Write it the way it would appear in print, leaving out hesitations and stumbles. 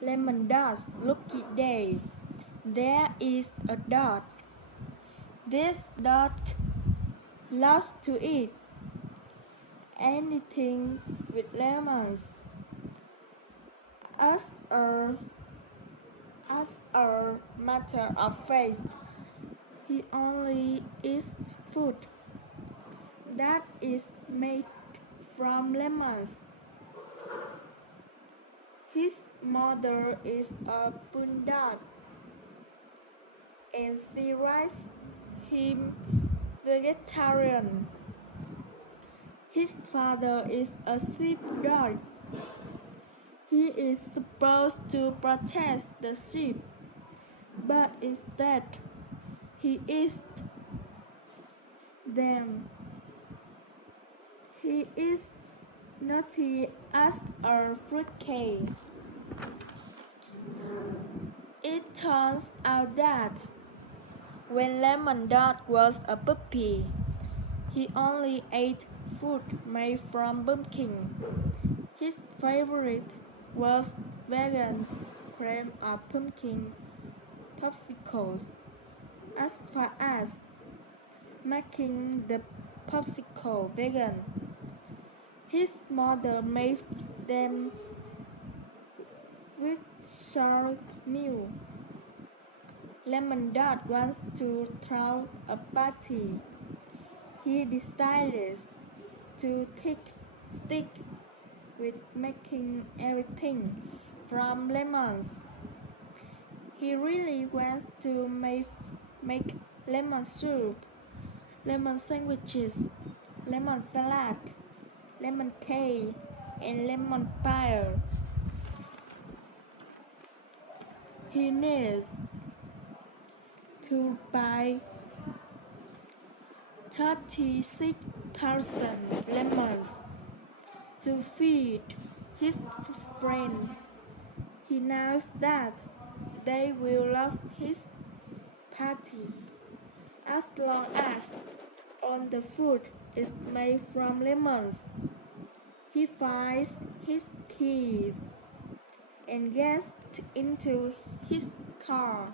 Lemon dots, lucky day. There is a dot. This dot loves to eat anything with lemons. As a, as a matter of fact, he only eats food that is made from lemons. His mother is a bulldog, and she raised him vegetarian. His father is a sheepdog. He is supposed to protect the sheep, but instead he eats them. He is naughty as a fruitcake. It turns out that when Lemon Dot was a puppy, he only ate food made from pumpkin. His favorite was vegan cream or pumpkin popsicles. As far as making the popsicle vegan, his mother made them with sour milk. Lemon Dot wants to throw a party. He decided to stick with making everything from lemons. He really wants to make lemon soup, lemon sandwiches, lemon salad, lemon cake, and lemon pie. He needs to buy 36,000 lemons to feed his friends. He knows that they will love his party as long as all the food is made from lemons. He finds his keys and gets into his car.